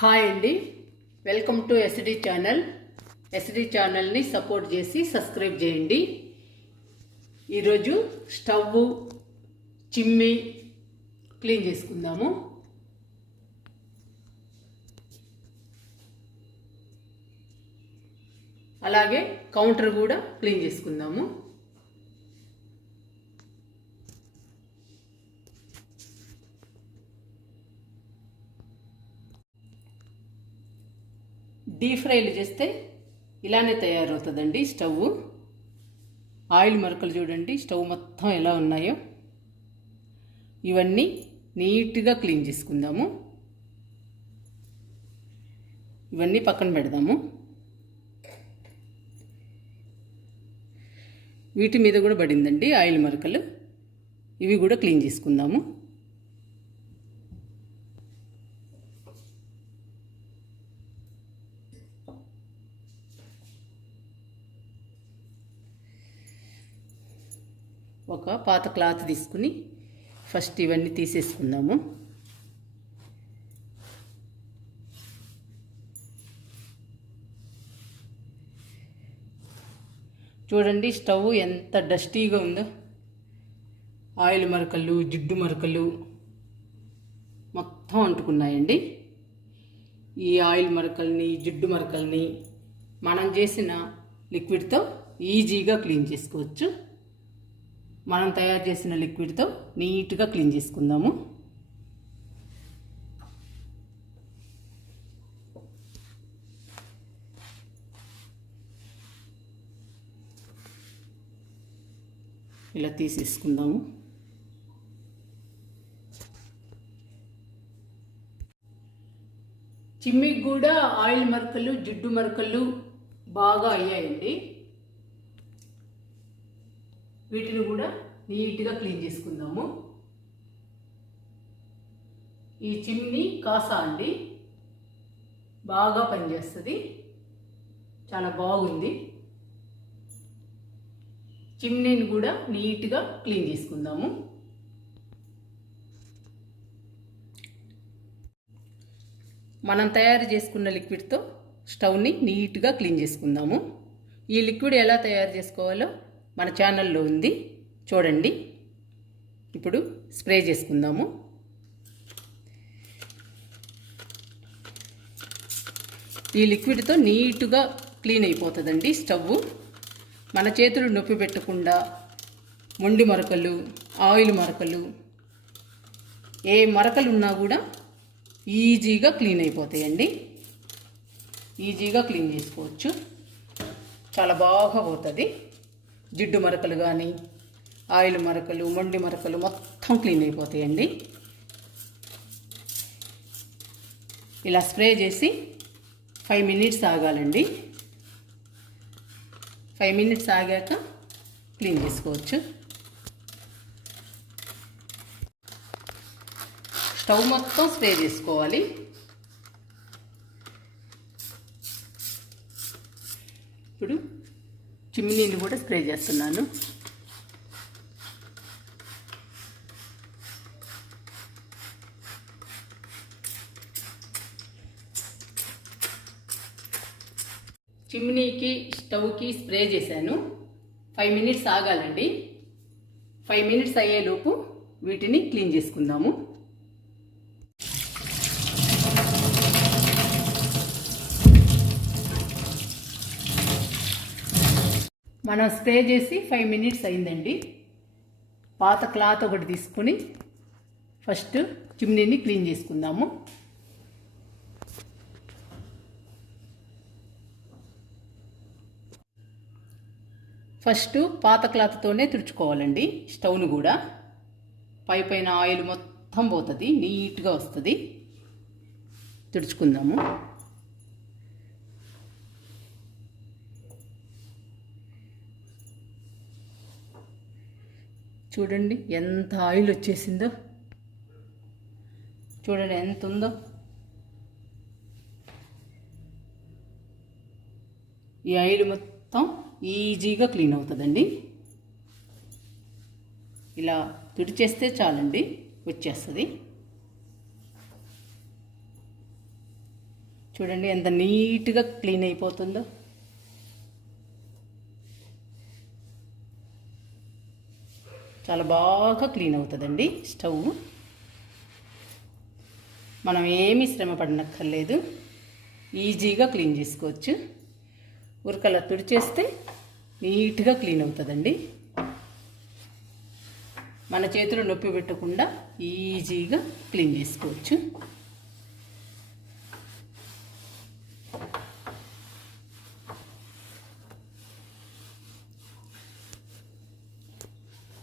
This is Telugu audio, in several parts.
హాయ్ అండి, welcome to SD channel. SD ఛానల్ని సపోర్ట్ చేసి సబ్స్క్రైబ్ చేయండి. ఈరోజు స్టవ్ చిమ్మి క్లీన్ చేసుకుందాము. అలాగే కౌంటర్ కూడా క్లీన్ చేసుకుందాము. డీప్ ఫ్రైలు చేస్తే ఇలానే తయారవుతుందండి స్టవ్. ఆయిల్ మరకలు చూడండి, స్టవ్ మొత్తం ఎలా ఉన్నాయో. ఇవన్నీ నీట్గా క్లీన్ చేసుకుందాము. ఇవన్నీ పక్కన పెడదాము. వీటి మీద కూడా పడిందండి ఆయిల్ మరకలు, ఇవి కూడా క్లీన్ చేసుకుందాము. ఒక పాత క్లాత్ తీసుకుని ఫస్ట్ ఇవన్నీ తీసేసుకుందాము. చూడండి స్టవ్ ఎంత డస్టీగా ఉందో. ఆయిల్ మరకలు, జిడ్డు మరకలు మొత్తం అంటుకున్నాయండి. ఈ ఆయిల్ మరకల్ని, జిడ్డు మరకల్ని మనం చేసిన లిక్విడ్తో ఈజీగా క్లీన్ చేసుకోవచ్చు. మనం తయారు చేసిన లిక్విడ్తో నీట్గా క్లీన్ చేసుకుందాము. ఇలా తీసేసుకుందాము. చిమ్మికి కూడా ఆయిల్ మరకలు, జిడ్డు మరకలు బాగా అయ్యాయండి. వీటిని కూడా నీట్గా క్లీన్ చేసుకుందాము. ఈ చిమ్నీ కాసా అండి, బాగా పనిచేస్తుంది, చాలా బాగుంది. చిమ్నీని కూడా నీట్గా క్లీన్ చేసుకుందాము. మనం తయారు చేసుకున్న లిక్విడ్తో స్టవ్ని నీట్గా క్లీన్ చేసుకుందాము. ఈ లిక్విడ్ ఎలా తయారు చేసుకోవాలో మన ఛానల్లో ఉంది, చూడండి. ఇప్పుడు స్ప్రే చేసుకుందాము. ఈ లిక్విడ్తో నీట్గా క్లీన్ అయిపోతుందండి స్టవ్. మన చేతులు నొప్పి పెట్టకుండా మొండి మరకలు, ఆయిల్ మరకలు, ఏ మరకలు ఉన్నా కూడా ఈజీగా క్లీన్ అయిపోతాయండి. ఈజీగా క్లీన్ చేసుకోవచ్చు, చాలా బాగా పోతుంది. జిడ్డు మరకలు కానీ, ఆయిల్ మరకలు, మొండి మరకలు మొత్తం క్లీన్ అయిపోతాయండి. ఇలా స్ప్రే చేసి 5 మినిట్స్ ఆగాలండి. 5 మినిట్స్ ఆగాక క్లీన్ చేసుకోవచ్చు. స్టవ్ మొత్తం స్ప్రే చేసుకోవాలి. ఇప్పుడు చిమ్నీని కూడా స్ప్రే చేస్తున్నాను. చిమ్నీకి, స్టవ్కి స్ప్రే చేశాను. 5 మినిట్స్ ఆగాలండి. 5 మినిట్స్ అయ్యేలోపు వీటిని క్లీన్ చేసుకుందాము. మనం స్ప్రే చేసి 5 మినిట్స్ అయిందండి. పాత క్లాత్ ఒకటి తీసుకుని ఫస్ట్ చిమ్నీని క్లీన్ చేసుకుందాము. ఫస్ట్ పాత క్లాత్తోనే తుడుచుకోవాలండి స్టవ్ను కూడా. పైన ఆయిల్ మొత్తం పోతుంది, నీట్గా వస్తుంది. తుడుచుకుందాము. చూడండి ఎంత ఆయిల్ వచ్చేసిందో, చూడండి ఎంత ఉందో. ఈ ఆయిల్ మొత్తం ఈజీగా క్లీన్ అవుతుందండి. ఇలా తుడిచేస్తే చాలండి, వచ్చేస్తుంది. చూడండి ఎంత నీట్గా క్లీన్ అయిపోతుందో. చాలా బాగా క్లీన్ అవుతుందండి స్టవ్. మనం ఏమీ శ్రమ పడనక్కర్లేదు, ఈజీగా క్లీన్ చేసుకోవచ్చు. ఉరకలా తుడిచేస్తే నీట్గా క్లీన్ అవుతుందండి. మన చేతులు నొప్పి పెట్టకుండా ఈజీగా క్లీన్ చేసుకోవచ్చు.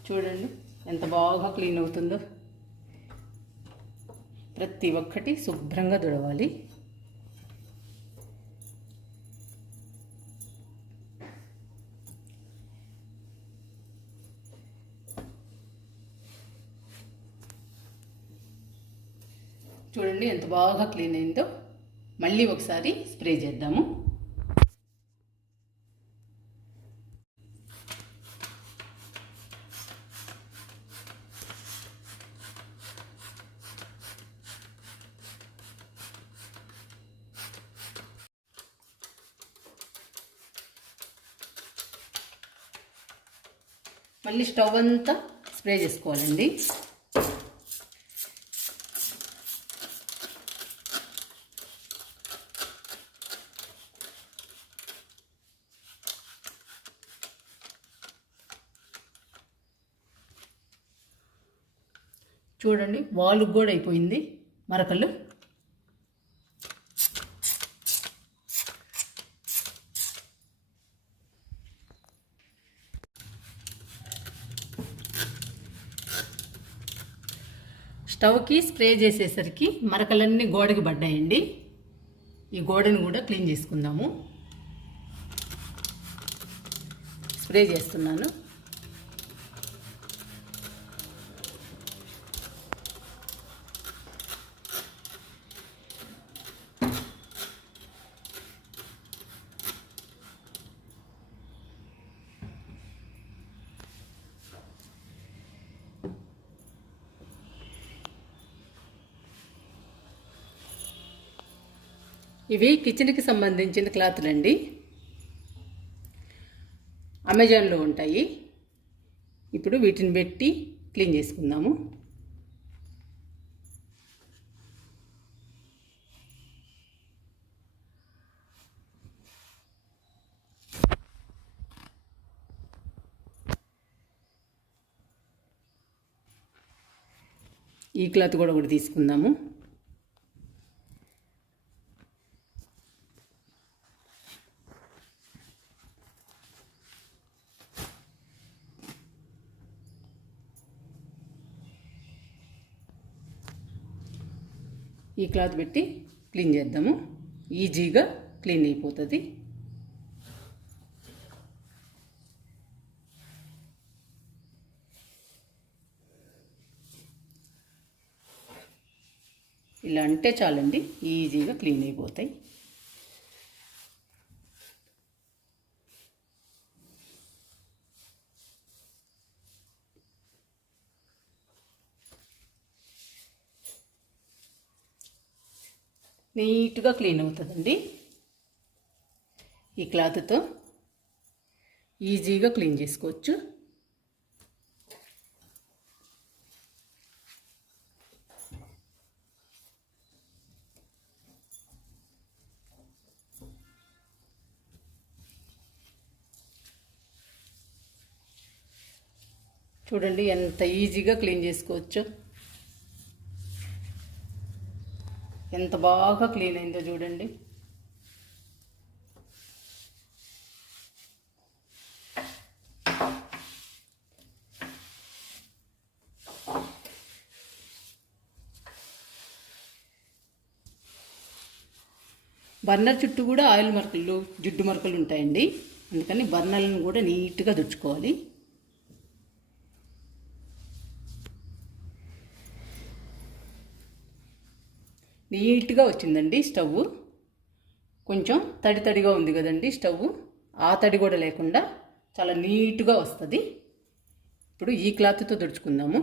చూడండి ఎంత బాగా క్లీన్ అవుతుందో. ప్రతి ఒక్కటి శుభ్రంగా తుడవాలి. చూడండి ఎంత బాగా క్లీన్ అయిందో. మళ్ళీ ఒకసారి స్ప్రే చేద్దాము. మళ్ళీ స్టవ్ అంతా స్ప్రే చేసుకోవాలండి. చూడండి వాలుకు కూడా అయిపోయింది మరకలు. స్టవ్కి స్ప్రే చేసేసరికి మరకలన్నీ గోడకి పడ్డాయండి. ఈ గోడను కూడా క్లీన్ చేసుకుందాము. స్ప్రే చేస్తున్నాను. ఇవి కిచెన్కి సంబంధించిన క్లాతులండి. అమెజాన్లో ఉంటాయి. ఇప్పుడు వీటిని పెట్టి క్లీన్ చేసుకుందాము. ఈ క్లాత్ కూడా ఒకటి తీసుకుందాము. ఈ క్లాత్ పెట్టి క్లీన్ చేద్దాము. ఈజీగా క్లీన్ అయిపోతుంది. ఇలా అంటే చాలండి, ఈజీగా క్లీన్ అయిపోతాయి. నీట్గా క్లీన్ అవుతుందండి. ఈ క్లాత్తో ఈజీగా క్లీన్ చేసుకోవచ్చు. చూడండి ఎంత ఈజీగా క్లీన్ చేసుకోవచ్చు. ఎంత బాగా క్లీన్ అయిందో చూడండి. బర్నర్ చుట్టూ కూడా ఆయిల్ మరకలు, జిడ్డు మరకలు ఉంటాయండి. అందుకని బర్నర్లను కూడా నీట్గా తుడుచుకోవాలి. నీట్గా వచ్చిందండి స్టవ్. కొంచెం తడి తడిగా ఉంది కదండి స్టవ్, ఆ తడి కూడా లేకుండా చాలా నీట్గా వస్తుంది. ఇప్పుడు ఈ క్లాత్తో తుడుచుకుందాము.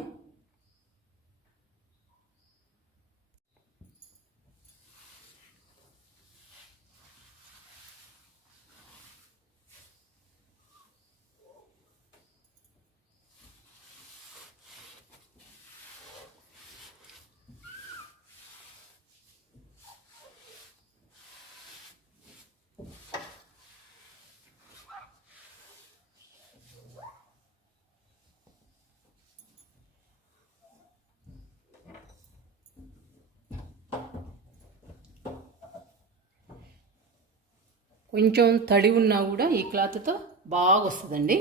కొంచెం తడి ఉన్నా కూడా ఈ క్లాత్తో బాగా వస్తుందండి,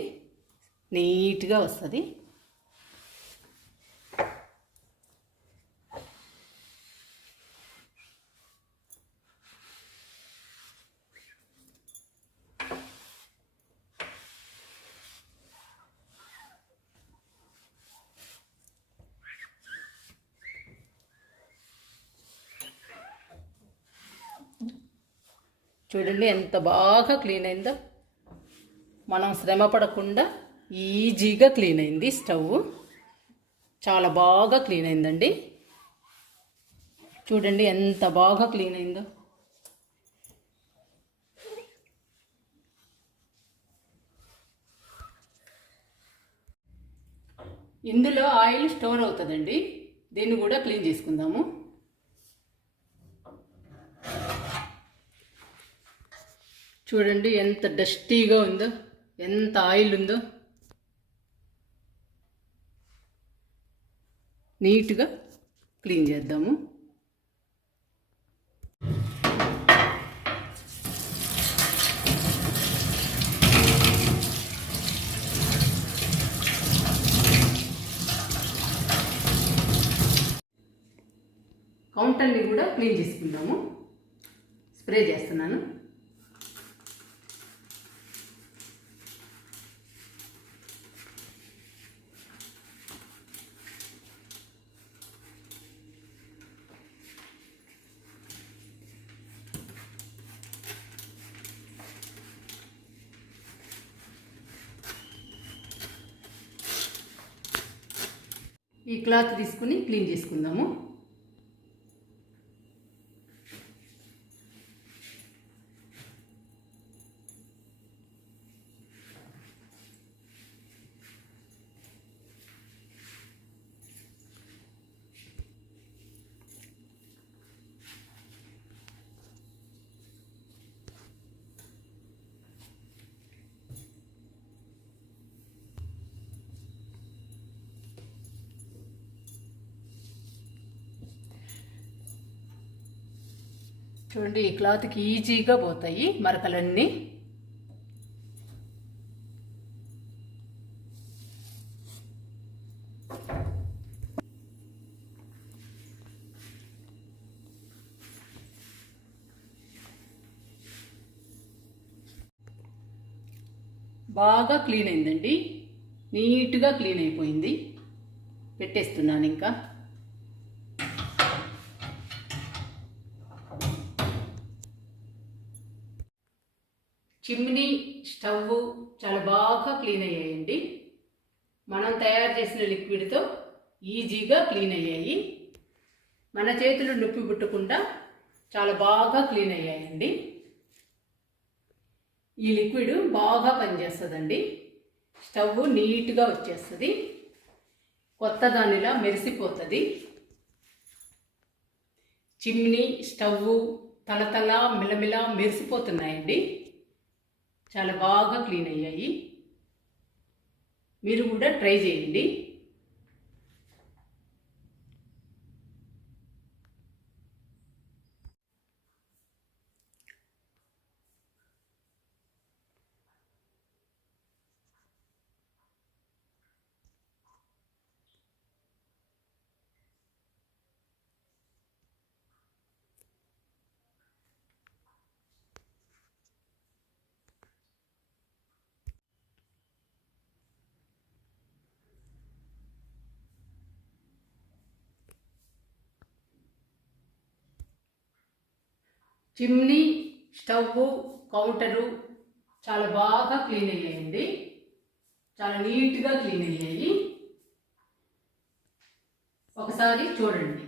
నీట్గా వస్తుంది. చూడండి ఎంత బాగా క్లీన్ అయిందో. మనం శ్రమ పడకుండా ఈజీగా క్లీన్ అయింది. స్టవ్ చాలా బాగా క్లీన్ అయిందండి. చూడండి ఎంత బాగా క్లీన్ అయిందో. ఇందులో ఆయిల్ స్టోర్ అవుతుందండి, దీన్ని కూడా క్లీన్ చేసుకుందాము. చూడండి ఎంత డస్టీగా ఉందో, ఎంత ఆయిల్ ఉందో. నీట్గా క్లీన్ చేద్దాము. కౌంటర్ని కూడా క్లీన్ చేసుకుందాము. స్ప్రే చేస్తున్నాను. ఈ క్లాత్ తీసుకుని క్లీన్ చేసుకుందాము. చూడండి ఈ క్లాత్కి ఈజీగా పోతాయి మరకలన్నీ. బాగా క్లీన్ అయిందండి, నీట్గా క్లీన్ అయిపోయింది. పెట్టేస్తున్నాను ఇంకా. చిమ్నీ, స్టవ్ చాలా బాగా క్లీన్ అయ్యాయండి. మనం తయారు చేసిన లిక్విడ్తో ఈజీగా క్లీన్ అయ్యాయి. మన చేతులు నొప్పి పుట్టకుండా చాలా బాగా క్లీన్ అయ్యాయండి. ఈ లిక్విడ్ బాగా పనిచేస్తుందండి. స్టవ్ నీట్గా వచ్చేస్తుంది, కొత్త దానిలా మెరిసిపోతుంది. చిమ్నీ, స్టవ్ తలతల మిలమిల మెరిసిపోతున్నాయండి. చాలా బాగా క్లీన్ అయ్యాయి. మీరు కూడా ట్రై చేయండి. చిమ్నీ, స్టవ్, కౌంటరు చాలా బాగా క్లీన్ అయ్యాయండి. చాలా నీట్గా క్లీన్ అయ్యాయి. ఒకసారి చూడండి.